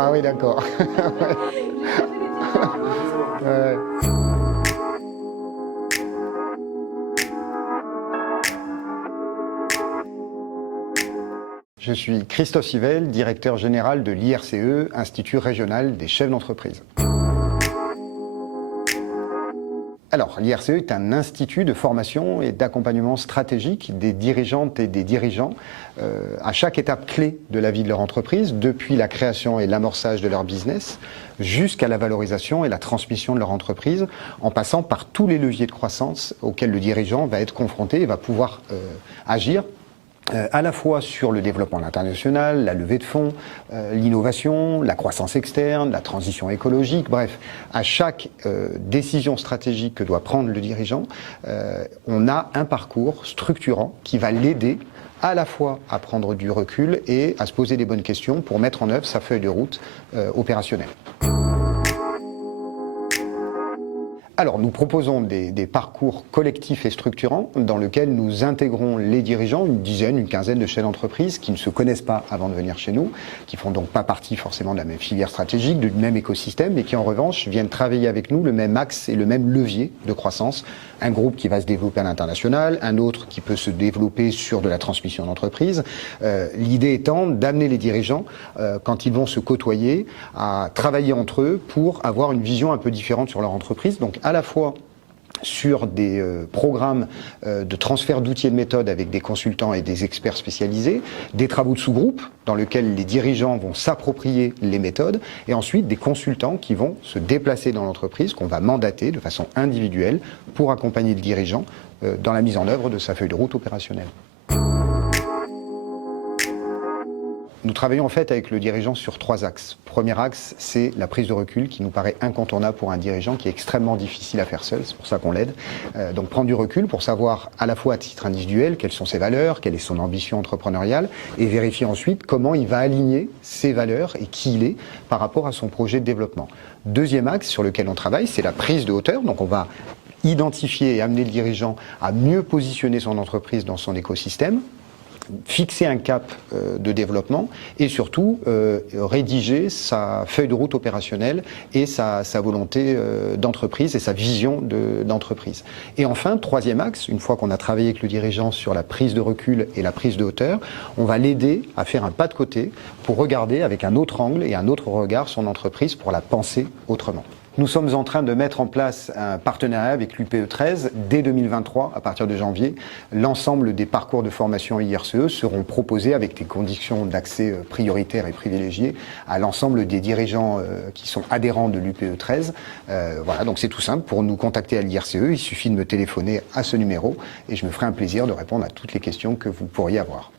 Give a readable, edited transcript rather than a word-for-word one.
Ah oui, d'accord. Ouais. Je suis Christophe Sivel, directeur général de l'IRCE, Institut régional des chefs d'entreprise. Alors, l'IRCE est un institut de formation et d'accompagnement stratégique des dirigeantes et des dirigeants à chaque étape clé de la vie de leur entreprise, depuis la création et l'amorçage de leur business, jusqu'à la valorisation et la transmission de leur entreprise, en passant par tous les leviers de croissance auxquels le dirigeant va être confronté et va pouvoir agir à la fois sur le développement international, la levée de fonds, l'innovation, la croissance externe, la transition écologique, bref, à chaque décision stratégique que doit prendre le dirigeant, on a un parcours structurant qui va l'aider à la fois à prendre du recul et à se poser les bonnes questions pour mettre en œuvre sa feuille de route opérationnelle. Alors, nous proposons des parcours collectifs et structurants dans lesquels nous intégrons les dirigeants, une dizaine, une quinzaine de chefs d'entreprise qui ne se connaissent pas avant de venir chez nous, qui font donc pas partie forcément de la même filière stratégique, du même écosystème, mais qui en revanche viennent travailler avec nous le même axe et le même levier de croissance. Un groupe qui va se développer à l'international, un autre qui peut se développer sur de la transmission d'entreprise. L'idée étant d'amener les dirigeants, quand ils vont se côtoyer, à travailler entre eux pour avoir une vision un peu différente sur leur entreprise. Donc à la fois sur des programmes de transfert d'outils et de méthodes avec des consultants et des experts spécialisés, des travaux de sous-groupe dans lesquels les dirigeants vont s'approprier les méthodes, et ensuite des consultants qui vont se déplacer dans l'entreprise, qu'on va mandater de façon individuelle pour accompagner le dirigeant dans la mise en œuvre de sa feuille de route opérationnelle. Nous travaillons en fait avec le dirigeant sur 3 axes. Premier axe, c'est la prise de recul qui nous paraît incontournable pour un dirigeant qui est extrêmement difficile à faire seul, c'est pour ça qu'on l'aide. Donc prendre du recul pour savoir à la fois à titre individuel quelles sont ses valeurs, quelle est son ambition entrepreneuriale, et vérifier ensuite comment il va aligner ses valeurs et qui il est par rapport à son projet de développement. Deuxième axe sur lequel on travaille, c'est la prise de hauteur. Donc on va identifier et amener le dirigeant à mieux positionner son entreprise dans son écosystème, fixer un cap de développement et surtout rédiger sa feuille de route opérationnelle et sa volonté d'entreprise et sa vision d'entreprise. Et enfin, troisième axe, une fois qu'on a travaillé avec le dirigeant sur la prise de recul et la prise de hauteur, on va l'aider à faire un pas de côté pour regarder avec un autre angle et un autre regard son entreprise pour la penser autrement. Nous sommes en train de mettre en place un partenariat avec l'UPE 13 dès 2023, à partir de janvier. L'ensemble des parcours de formation IRCE seront proposés avec des conditions d'accès prioritaires et privilégiés à l'ensemble des dirigeants qui sont adhérents de l'UPE 13. Voilà, donc c'est tout simple. Pour nous contacter à l'IRCE, il suffit de me téléphoner à ce numéro et je me ferai un plaisir de répondre à toutes les questions que vous pourriez avoir.